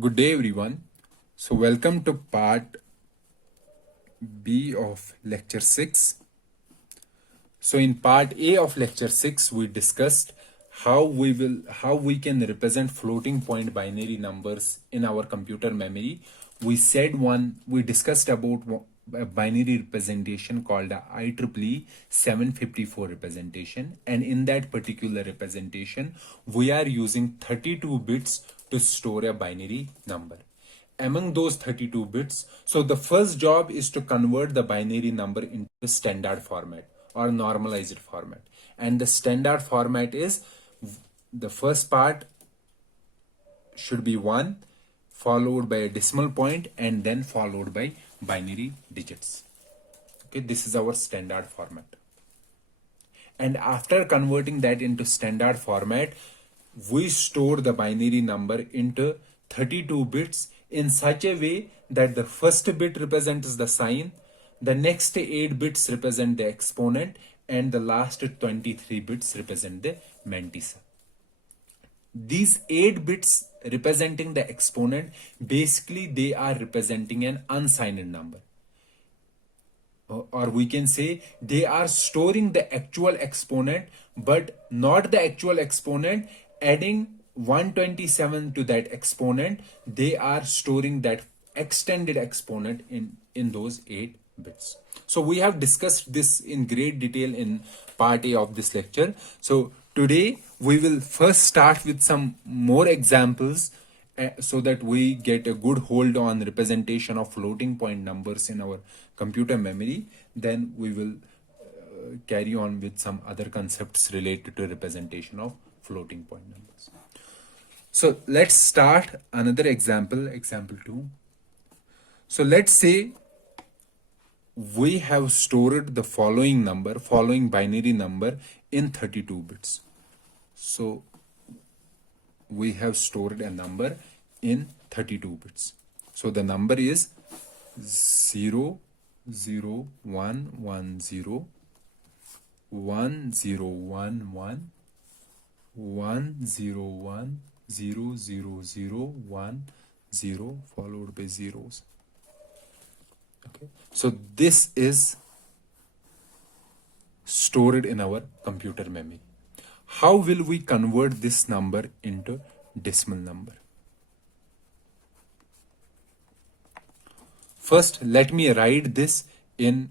Good day, everyone. So, welcome to part B of lecture 6. So, in part A of lecture 6, we discussed how we can represent floating point binary numbers in our computer memory. We discussed about a binary representation called a IEEE 754 representation, and in that particular representation we are using 32 bits to store a binary number. Among those 32 bits, so the first job is to convert the binary number into standard format or normalized format, and the standard format is the first part should be 1 followed by a decimal point and then followed by binary digits. Okay, this is our standard format. And after converting that into standard format, we store the binary number into 32 bits in such a way that the first bit represents the sign, the next 8 bits represent the exponent, and the last 23 bits represent the mantissa. These 8 bits representing the exponent, basically they are representing an unsigned number, or we can say they are storing the actual exponent but not the actual exponent. Adding 127 to that exponent, they are storing that extended exponent in those 8 bits. So we have discussed this in great detail in part A of this lecture. So today we will first start with some more examples, so that we get a good hold on representation of floating point numbers in our computer memory. Then we will carry on with some other concepts related to representation of floating point numbers. So let's start another example, example 2. So let's say we have stored the following binary number in 32 bits. So we have stored a number in 32 bits. So the number is 0 0 1 1 0 1 0 1 1 1 0 1 0 0 0 1 0 followed by zeros. Okay, so this is stored in our computer memory. How will we convert this number into decimal number? First, let me write this in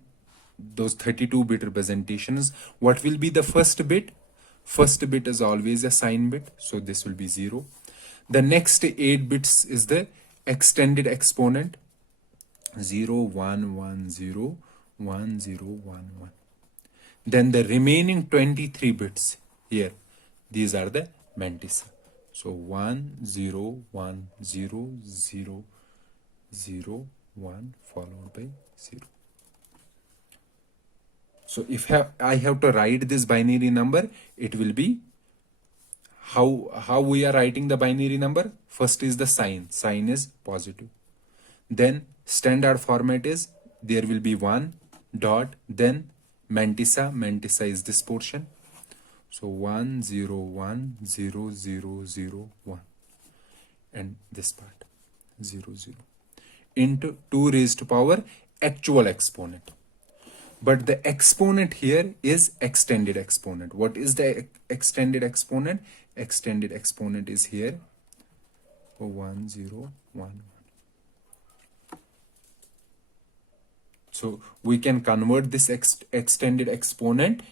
those 32-bit representations. What will be the first bit? First bit is always a sign bit, so this will be 0. The next 8 bits is the extended exponent, 0 1 1 0 1 0 1 1. Then the remaining 23 bits here, these are the mantissa. So 1 0 1 0 0 0 1 followed by 0. So if I have to write this binary number, it will be how we are writing the binary number. First is the sign is positive. Then standard format is there will be 1 dot, then mantissa is this portion. So 1 0 1 0 0 0 1, and this part 0 0 into 2 raised to power actual exponent. But the exponent here is extended exponent. What is the extended exponent? Extended exponent is here, 1 0 1 1. So we can convert this extended exponent.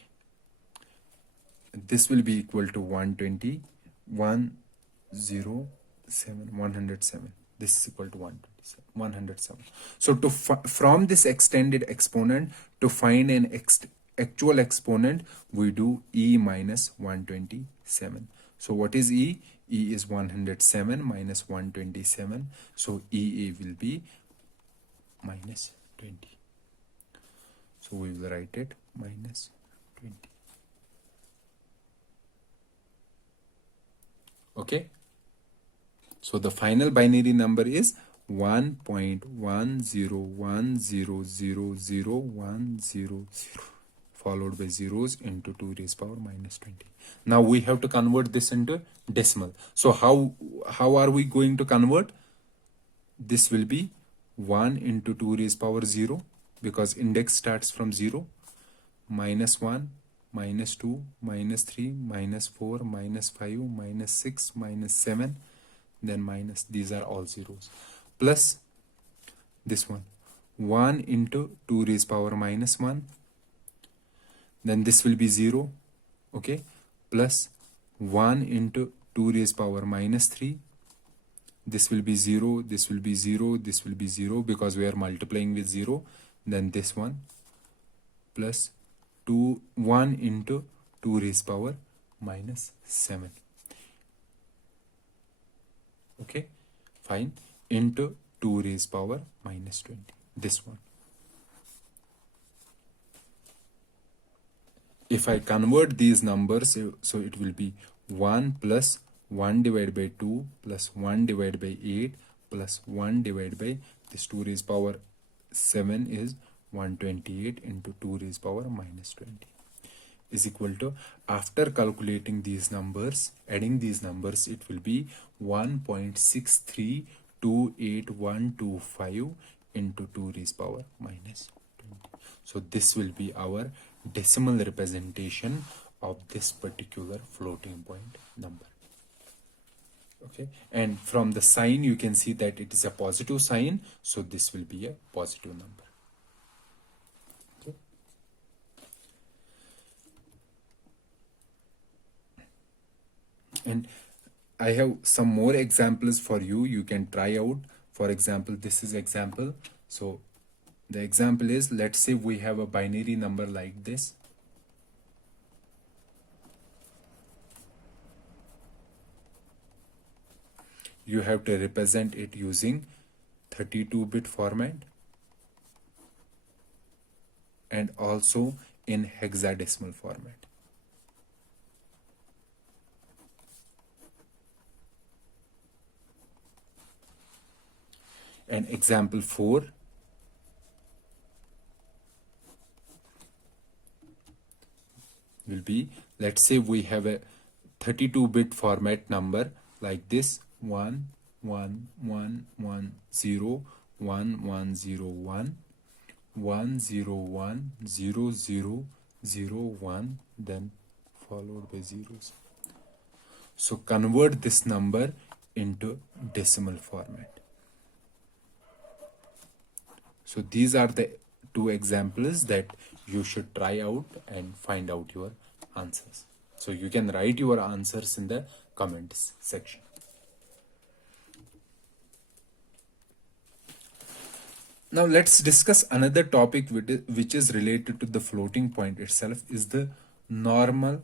This will be equal to 120 107 107. This is equal to 107. So to from this extended exponent, to find an actual exponent, we do e minus 127. So what is e? E is 107 minus 127. So e will be minus 20. So we will write it minus 20. Okay. So the final binary number is 1.101000010 followed by zeros into 2 raised power minus 20. Now we have to convert this into decimal. So how are we going to convert? this will be 1 into 2 raised power 0 because index starts from 0, minus 1, minus 2, minus 3, minus 4, minus 5, minus 6, minus 7, then minus, these are all zeros, plus this one, 1 into 2 raised power minus 1, then this will be 0, okay, plus 1 into 2 raised power minus 3, this will be 0, this will be 0, this will be 0 because we are multiplying with 0, then this one, plus 1 into 2 raised power minus 7, okay, fine, into 2 raised power minus 20, this one. If I convert these numbers, so it will be 1 plus 1 divided by 2 plus 1 divided by 8 plus 1 divided by this 2 raised power 7 is 128 into 2 raised power minus 20 is equal to, after calculating these numbers, adding these numbers, it will be 1.632825 into 2 raised power minus 20. So this will be our decimal representation of this particular floating point number. Okay, and from the sign you can see that it is a positive sign, so this will be a positive number. Okay. And I have some more examples for you. You can try out. For example, this is example. So the example is, let's say we have a binary number like this. You have to represent it using 32-bit format and also in hexadecimal format. And example 4, will be, let's say we have a 32-bit format number like this, 1 1 1 1 0 1 1 0 1 1 0 1 0 0 0 1, then followed by zeros. So convert this number into decimal format. So these are the two examples that you should try out and find out your answers. So you can write your answers in the comments section. Now let's discuss another topic which is related to the floating point itself, is the normal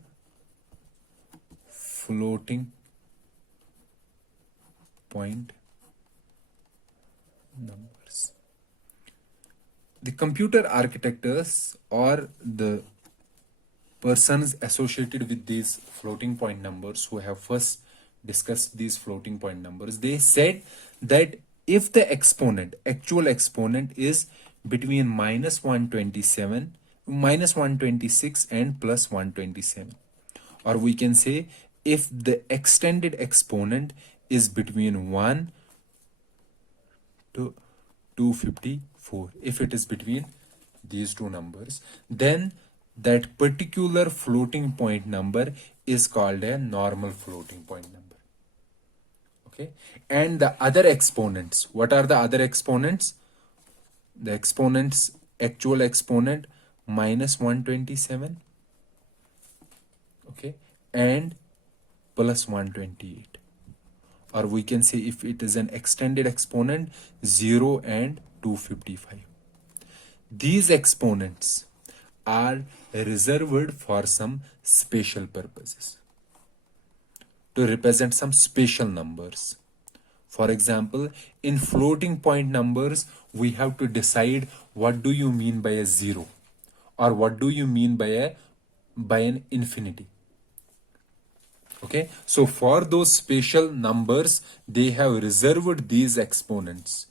floating point numbers. The computer architects or the persons associated with these floating point numbers who have first discussed these floating point numbers, they said that if the exponent, actual exponent, is between minus 126 and plus 127, or we can say if the extended exponent is between 1 to 254, if it is between these two numbers, then that particular floating point number is called a normal floating point number. Okay, and the other exponents, what are the other exponents? The exponents, actual exponent minus 127, okay, and plus 128, or we can say if it is an extended exponent, 0 and 255. These exponents are reserved for some spatial purposes, to represent some spatial numbers. For example, in floating point numbers, we have to decide what do you mean by a 0, or what do you mean by an infinity. Okay, so for those spatial numbers, they have reserved these exponents,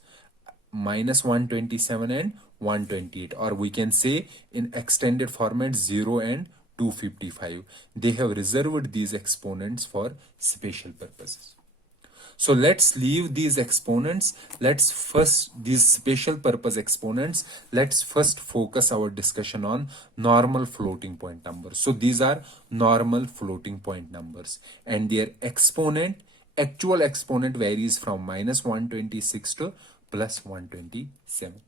minus 127 and 128, or we can say in extended format 0 and 255. They have reserved these exponents for spatial purposes. So let's leave these exponents. Let's first, these special purpose exponents, let's first focus our discussion on normal floating point numbers. So these are normal floating point numbers, and their exponent, actual exponent, varies from -126 to +127.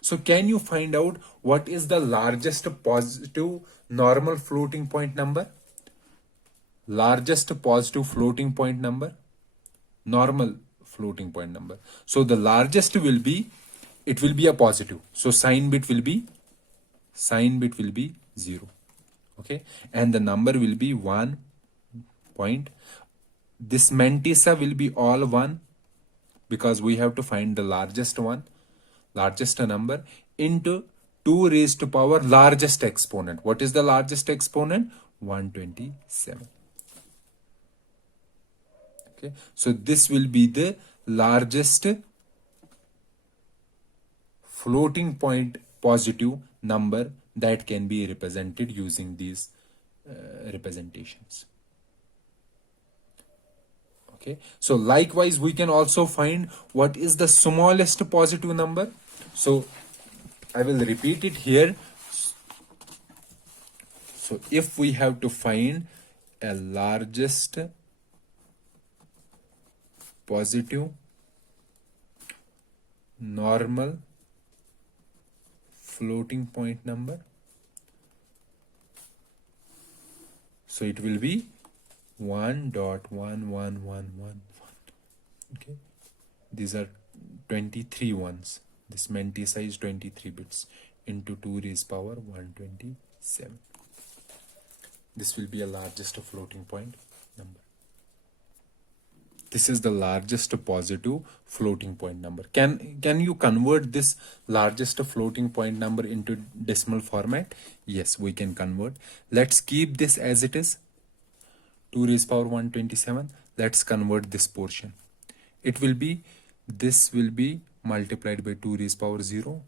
So can you find out what is the largest positive normal floating point number? Largest positive floating point number? Normal floating point number. So the largest will be, it will be a positive. So sign bit will be 0. Okay. And the number will be 1 point. This mantissa will be all 1, because we have to find the largest one, largest number, into 2 raised to power largest exponent. What is the largest exponent? 127. Okay, so this will be the largest floating point positive number that can be represented using these representations. Okay, so likewise we can also find what is the smallest positive number. So I will repeat it here. So if we have to find a largest positive normal floating point number, so it will be 1.1111. Okay, these are 23 ones. This mantissa is 23 bits into 2 raised power 127. This will be a largest floating point number. This is the largest positive floating point number. Can you convert this largest floating point number into decimal format? Yes, we can convert. Let's keep this as it is, 2 raised power 127. Let's convert this portion. It will be, this will be multiplied by 2 raised power 0.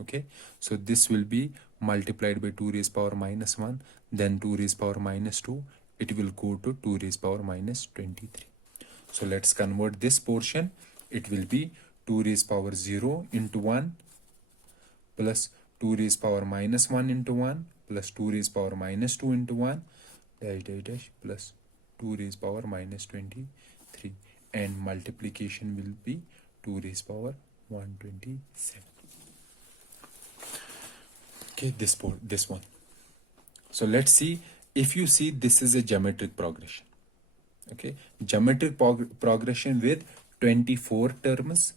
Okay, so this will be multiplied by 2 raised power -1, then 2 raised power -2. It will go to 2 raised power -23. So let's convert this portion. It will be 2 raised power 0 into 1 plus 2 raised power -1 into 1 plus 2 raised power -2 into 1 dash dash dash plus 2 raised power -23, and multiplication will be 2 raised power 127. Okay, this one. So let's see. If you see, this is a geometric progression. Okay, geometric progression with 24 terms.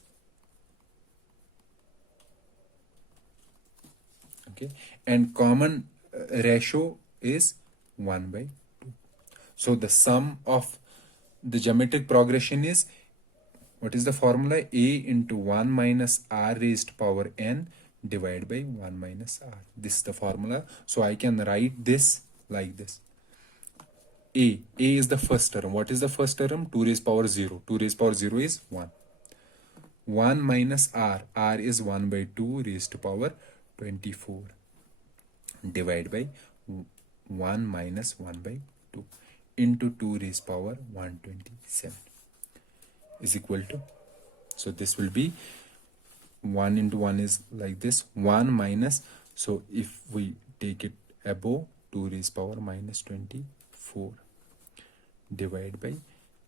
Okay, and common ratio is 1/2. So the sum of the geometric progression is, what is the formula? A into 1 minus r raised power n divided by 1 minus r. This is the formula. So I can write this like this. A is the first term. What is the first term? 2 raised power 0. 2 raised power 0 is 1. 1 minus r. R is 1/2 raised to power 24 divided by 1 minus 1/2 into 2 raised power 127 is equal to, so this will be 1 into 1 is like this, 1 minus, so if we take it above, 2 raised power -24 divided by,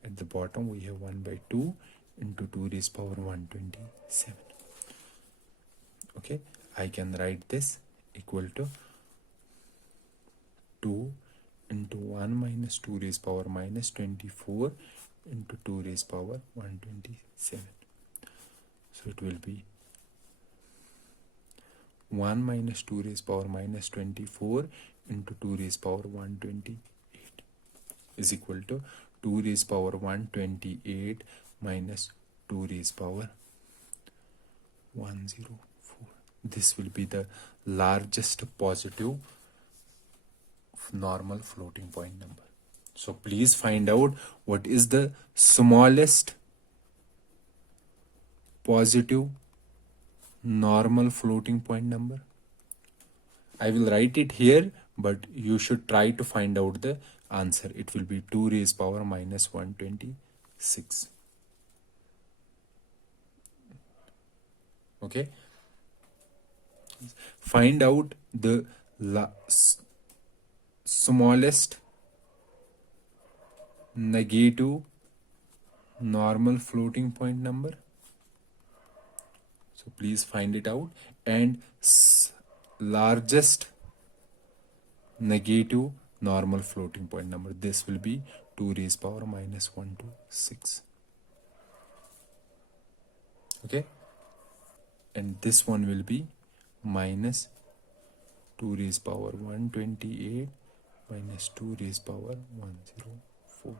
at the bottom we have 1/2 into 2 raised power 127. Okay, I can write this equal to 2 into 1 minus 2 raised power -24 into 2 raised power 127. So it will be 1 minus 2 raised power -24 into 2 raised power 128 is equal to 2 raised power 128 minus 2 raised power 104. This will be the largest positive normal floating point number. So please find out what is the smallest positive normal floating point number. I will write it here, but you should try to find out the answer. It will be 2 raised power -126. Okay, find out the smallest negative normal floating point number. So please find it out. And largest negative normal floating point number. This will be 2 raised power minus 1 to 6. Okay, and this one will be minus 2 raised power 128 minus 2 raised power 104.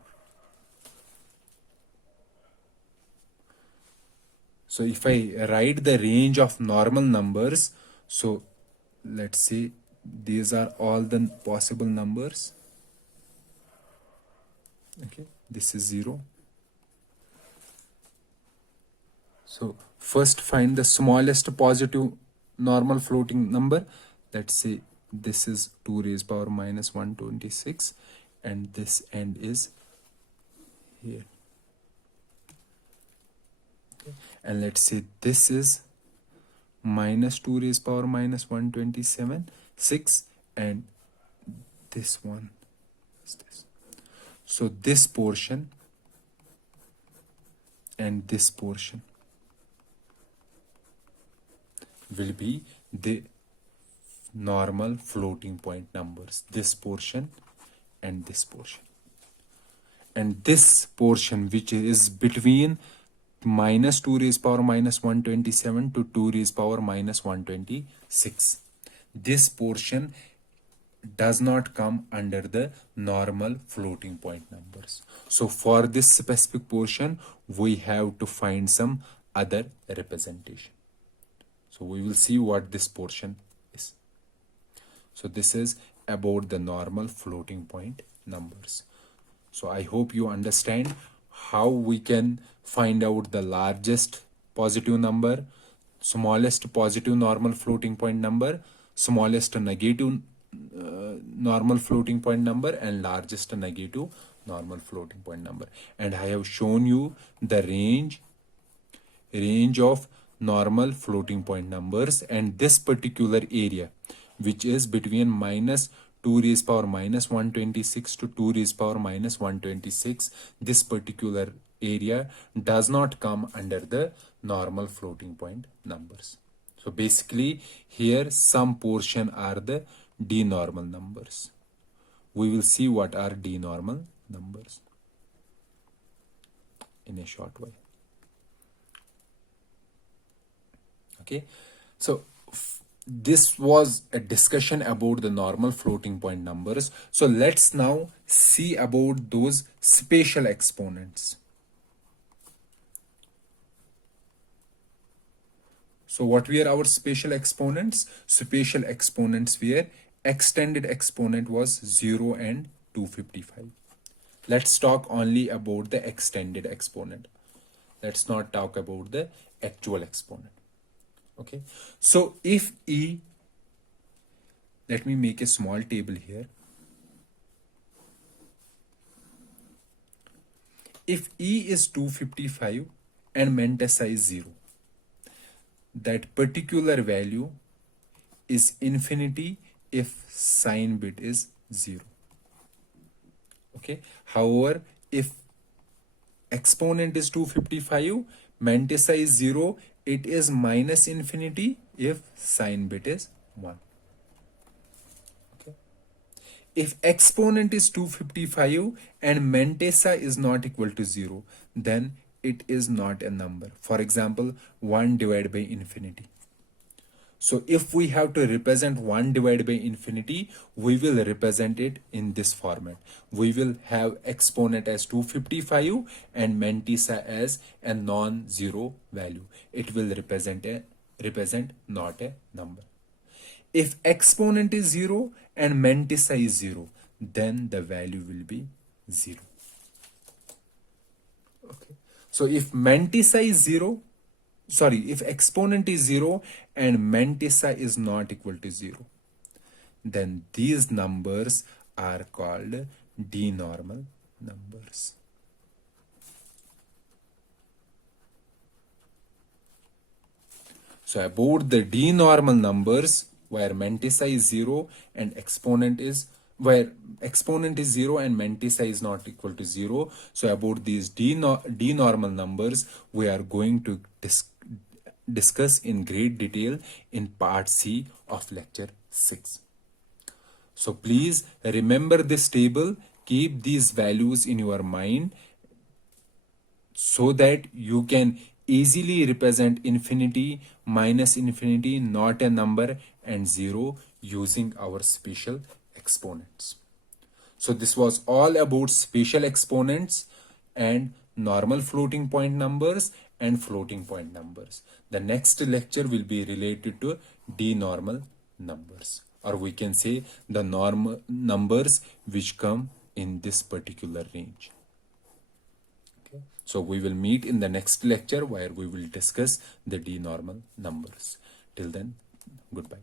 So if I write the range of normal numbers, so let's say these are all the possible numbers. Okay, this is 0. So first find the smallest positive normal floating number. Let's say this is 2 raised power minus 126 and this end is here. Okay. And let's say this is minus 2 raised power minus 127 6 and this one is this. So this portion and this portion will be the normal floating point numbers, this portion and this portion. And this portion which is between minus 2 raised power minus 127 to 2 raised power minus 126, this portion does not come under the normal floating point numbers. So for this specific portion, we have to find some other representation. So we will see what this portion is. So this is about the normal floating point numbers. So I hope you understand how we can find out the largest positive number, smallest positive normal floating point number, smallest negative normal floating point number, and largest negative normal floating point number. And I have shown you the range of normal floating point numbers, and this particular area which is between minus 2 raised power minus 126 to 2 raised power minus 126, this particular area does not come under the normal floating point numbers. So basically here some portion are the d-normal numbers. We will see what are d-normal numbers in a short while. Okay, so this was a discussion about the normal floating point numbers. So let's now see about those spatial exponents. So what were our spatial exponents? Spatial exponents were extended exponent was 0 and 255. Let's talk only about the extended exponent. Let's not talk about the actual exponent. Okay, so if E, let me make a small table here. If E is 255 and Mentessa is 0, that particular value is infinity if sign bit is 0. Okay, however, if exponent is 255, Mentessa is 0, it is minus infinity if sign bit is 1. Okay. If exponent is 255 and Mentessa is not equal to 0, then it is not a number. For example, 1 divided by infinity. So if we have to represent 1 divided by infinity, we will represent it in this format. We will have exponent as 255 and Mentessa as a non-zero value. It will represent not a number. If exponent is 0 and Mentessa is 0, then the value will be 0. Okay. So if Mentessa is 0, if exponent is 0 and Mentessa is not equal to 0, then these numbers are called d-normal numbers. So about the d normal numbers where mantissa is 0 and exponent is where exponent is 0 and mantissa is not equal to 0. So about these d normal numbers we are going to discuss in great detail in part C of lecture 6. So please remember this table, keep these values in your mind so that you can easily represent infinity, minus infinity, not a number, and 0 using our spatial exponents. So this was all about spatial exponents and normal floating point numbers and floating point numbers. The next lecture will be related to d-normal numbers, or we can say the normal numbers which come in this particular range. Okay. So we will meet in the next lecture where we will discuss the d-normal numbers. Till then, goodbye.